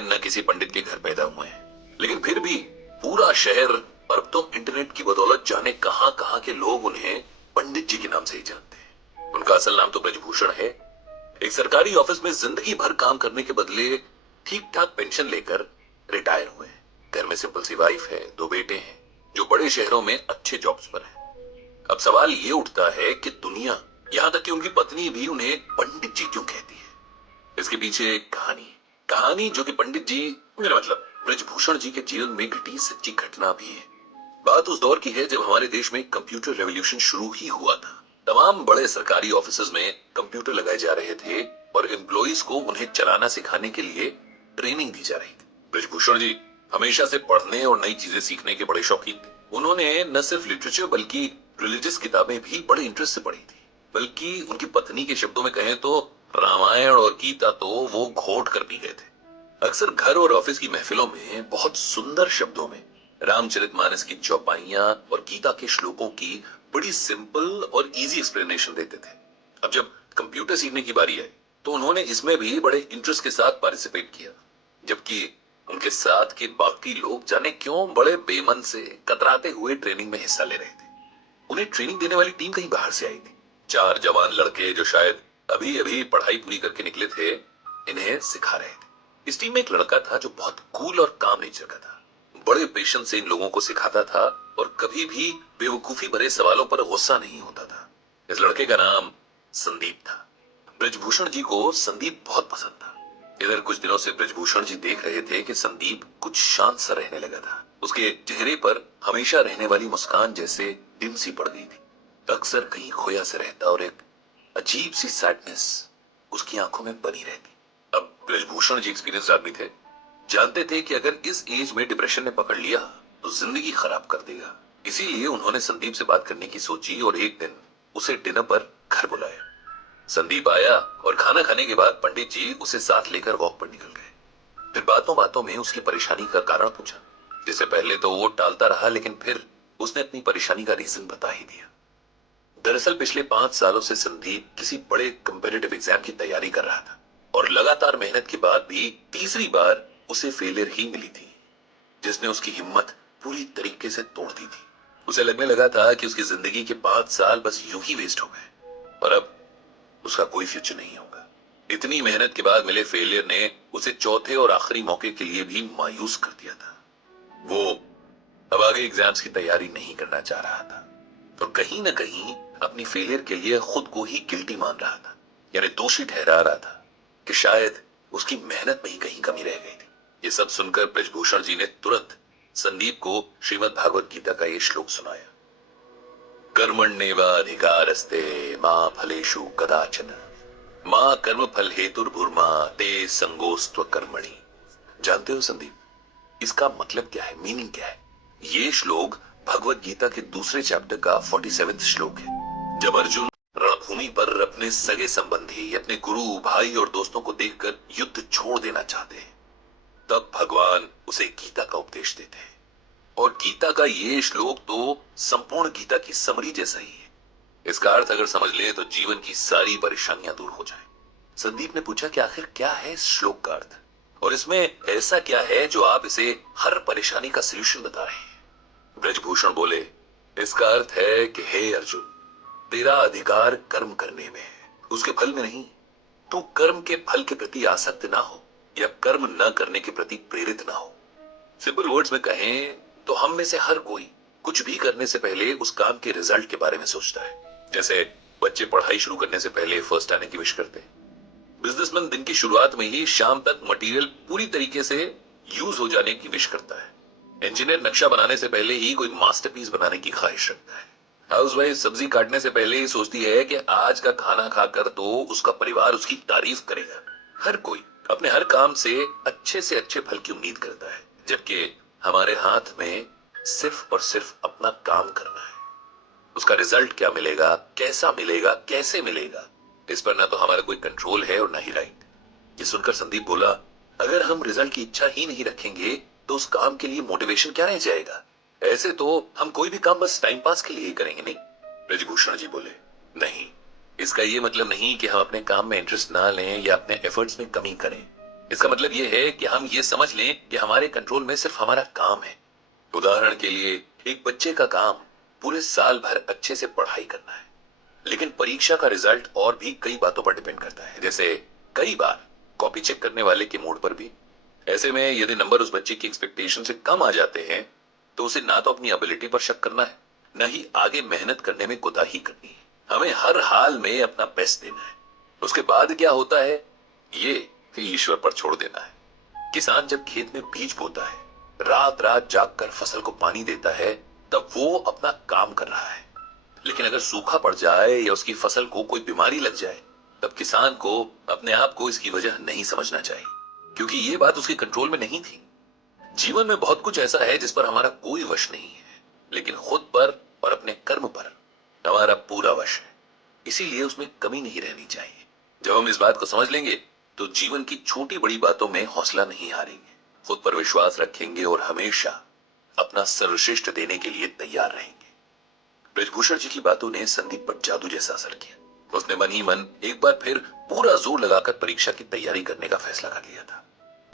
न किसी पंडित के घर पैदा हुए हैं, लेकिन फिर भी पूरा शहर और अब तो इंटरनेट की बदौलत जाने कहां कहां के लोग उन्हें पंडित जी के नाम से ही जानते हैं। उनका असल नाम तो ब्रजभूषण है। एक सरकारी ऑफिस में जिंदगी भर काम करने के बदले ठीक ठाक पेंशन लेकर रिटायर हुए। घर में सिंपल सी वाइफ है, 2 बेटे हैं जो बड़े शहरों में अच्छे जॉब्स पर हैं। अब सवाल ये उठता है कि दुनिया, यहां तक कि उनकी पत्नी भी उन्हें पंडित जी क्यों कहती है। इसके पीछे एक कहानी जो कि पंडित जी, मेरा मतलब ब्रजभूषण जी के जीवन में घटी सच्ची घटना भी है। बात उस दौर की है जब हमारे देश में कंप्यूटर रेवोल्यूशन शुरू ही हुआ था। तमाम बड़े सरकारी ऑफिसेज में कंप्यूटर लगाए जा रहे थे और एम्प्लॉइज को उन्हें चलाना सिखाने के लिए ट्रेनिंग दी जा रही थी। ब्रजभूषण जी हमेशा से पढ़ने और नई चीजें सीखने के बड़े शौकीन थे। उन्होंने न सिर्फ लिटरेचर बल्कि रिलीजियस किताबें भी बड़े इंटरेस्ट से पढ़ी थी। बल्कि उनकी पत्नी के शब्दों में कहें तो रामायण और गीता तो वो घोट कर पी गए थे। अक्सर घर और ऑफिस की महफिलों में बहुत सुंदर शब्दों में रामचरितमानस की चौपाइयां और गीता के श्लोकों की बड़ी सिंपल और इजी एक्सप्लेनेशन देते थे। अब जब कंप्यूटर सीखने की बारी आई तो उन्होंने इसमें भी बड़े इंटरेस्ट के साथ पार्टिसिपेट किया, जबकि उनके साथ के बाकी लोग जाने क्यों बड़े बेमन से कतराते हुए ट्रेनिंग में हिस्सा ले रहे थे। उन्हें ट्रेनिंग देने वाली टीम कहीं बाहर से आई थी। 4 जवान लड़के जो शायद अभी अभी पढ़ाई पूरी करके निकले थे, इन्हें सिखा रहे थे। इस टीम में एक लड़का था जो बहुत कूल और काम नेचर का था। बड़े पेशेंस से इन लोगों को सिखाता था और कभी भी बेवकूफी भरे सवालों पर गुस्सा नहीं होता था। इस लड़के का नाम संदीप था। ब्रजभूषण जी को संदीप बहुत पसंद था। इधर कुछ दिनों से ब्रजभूषण जी देख रहे थे कि संदीप कुछ शांत सा रहने लगा था। उसके चेहरे पर हमेशा रहने वाली मुस्कान जैसे डिम सी पड़ गई थी। अक्सर कहीं खोया से रहता और एक अजीब सी सैडनेस उसकी आंखों में बनी रहती। अब ब्रजभूषण जी एक्सपीरियंस आदमी थे, जानते थे कि अगर इस एज में डिप्रेशन ने पकड़ लिया तो जिंदगी खराब कर देगा। इसीलिए उन्होंने संदीप से बात करने की सोची और एक दिन उसे डिनर पर घर बुलाया। संदीप आया और खाना खाने के बाद पंडित जी उसे साथ लेकर वॉक पर निकल गए। फिर बातों बातों में उसकी परेशानी का कारण पूछा, जिसे पहले तो वो टालता रहा, लेकिन फिर उसने अपनी परेशानी का रीजन बता ही दिया। दरअसल पिछले 5 सालों से संदीप किसी बड़े कंपेटिटिव एग्जाम की तैयारी कर रहा था और लगातार मेहनत के बाद भी तीसरी बार उसे फेलियर ही मिली थी, जिसने उसकी हिम्मत पूरी तरीके से तोड़ दी थी। उसे लगने लगा था कि उसकी जिंदगी के 5 साल बस यूं ही वेस्ट हो गए और अब उसका कोई फ्यूचर नहीं होगा। इतनी मेहनत के बाद मिले फेलियर ने उसे चौथे और आखिरी मौके के लिए भी मायूस कर दिया था। वो अब आगे एग्जाम्स की तैयारी नहीं करना चाह रहा था और कहीं ना कहीं अपनी फेलियर के लिए खुद को ही गिल्टी मान रहा था, यानी दोषी ठहरा रहा था कि शायद उसकी मेहनत में ही कहीं कमी रह गई थी। ये सब सुनकर ब्रजभूषण जी ने तुरंत संदीप को श्रीमद् भागवत गीता का ये श्लोक सुनाया, कर्मण्येवाधिकारस्ते मां फलेषु कदाचन मां कर्म फल हेतुर्भुर्मा ते संगोस्त्व कर्मणि। जानते हो संदीप, इसका मतलब क्या है, मीनिंग क्या है? ये श्लोक भगवत गीता के दूसरे चैप्टर का 47वां श्लोक है। जब अर्जुन रणभूमि पर अपने सगे संबंधी, अपने गुरु, भाई और दोस्तों को देखकर युद्ध छोड़ देना चाहते हैं, तब भगवान उसे गीता का उपदेश देते हैं। और गीता का ये श्लोक तो संपूर्ण गीता की समरी जैसा ही है। इसका अर्थ अगर समझ ले तो जीवन की सारी परेशानियां दूर हो जाए। संदीप ने पूछा कि आखिर क्या है इस श्लोक का अर्थ और इसमें ऐसा क्या है जो आप इसे हर परेशानी का सलूशन बता रहे हैं? ब्रजभूषण बोले, इसका अर्थ है कि हे अर्जुन, तेरा अधिकार कर्म करने में है, उसके फल में नहीं। तू कर्म के फल के प्रति आसक्त ना हो या कर्म न करने के प्रति प्रेरित ना हो। सिंपल वर्ड्स में कहें तो हम में से हर कोई कुछ भी करने से पहले उस काम के रिजल्ट के बारे में सोचता है। जैसे बच्चे पढ़ाई शुरू करने से पहले फर्स्ट आने की विश करते हैं। बिजनेसमैन दिन की शुरुआत में ही शाम तक मटेरियल पूरी तरीके से यूज हो जाने की विश करता है। इंजीनियर नक्शा बनाने से पहले ही कोई मास्टरपीस बनाने की ख्वाहिश रखता है। हाउसवाइफ सब्जी काटने से पहले ही सोचती है कि आज का खाना खाकर तो उसका परिवार उसकी तारीफ करेगा। हर कोई अपने हर काम से अच्छे फल की उम्मीद करता है, जबकि हमारे हाथ में सिर्फ और सिर्फ अपना काम करना है। उसका रिजल्ट क्या मिलेगा, कैसा मिलेगा, कैसे मिलेगा, इस पर ना तो हमारा कोई कंट्रोल है और ना ही राइट। ये सुनकर संदीप बोला, अगर हम रिजल्ट की इच्छा ही नहीं रखेंगे तो उस काम के लिए मोटिवेशन क्या रह जाएगा? ऐसे तो हम कोई भी काम बस टाइम पास के लिए ही करेंगे, नहीं? ब्रजभूषण जी बोले, नहीं, इसका ये मतलब नहीं कि हम अपने काम में इंटरेस्ट ना लें या अपने एफर्ट्स में कमी करें। इसका मतलब ये है कि हम ये समझ लें कि हमारे कंट्रोल में सिर्फ हमारा काम है। उदाहरण के लिए, एक बच्चे का काम पूरे साल भर अच्छे से पढ़ाई करना है, लेकिन परीक्षा का रिजल्ट और भी कई बातों पर डिपेंड करता है, जैसे कई बार कॉपी चेक करने वाले के मूड पर भी। ऐसे में यदि नंबर उस बच्चे की एक्सपेक्टेशन से कम आ जाते हैं, तो उसे ना तो अपनी एबिलिटी पर शक करना है, न ही आगे मेहनत करने में कोताही करनी है। हमें हर हाल में अपना बेस्ट देना है। उसके बाद क्या होता है, ये ईश्वर पर छोड़ देना है। किसान जब खेत में बीज बोता है, रात रात जागकर फसल को पानी देता है, तब वो अपना काम कर रहा है। लेकिन अगर सूखा पड़ जाए या उसकी फसल को कोई बीमारी लग जाए, तब किसान को अपने आप को इसकी वजह नहीं समझना चाहिए, क्योंकि ये बात उसके कंट्रोल में नहीं थी। जीवन में बहुत कुछ ऐसा है जिस पर हमारा कोई वश नहीं है, लेकिन खुद पर और अपने कर्म पर हमारा पूरा वश है। इसीलिए उसमें कमी नहीं रहनी चाहिए। जब हम इस बात को समझ लेंगे, तो जीवन की छोटी बड़ी बातों में हौसला नहीं हारेंगे, खुद पर विश्वास रखेंगे और हमेशा अपना सर्वश्रेष्ठ देने के लिए तैयार रहेंगे। ब्रजभूषण जी की बातों ने संदीप पर जादू जैसा असर किया। उसने मन ही मन एक बार फिर पूरा जोर लगाकर परीक्षा की तैयारी करने का फैसला कर लिया था।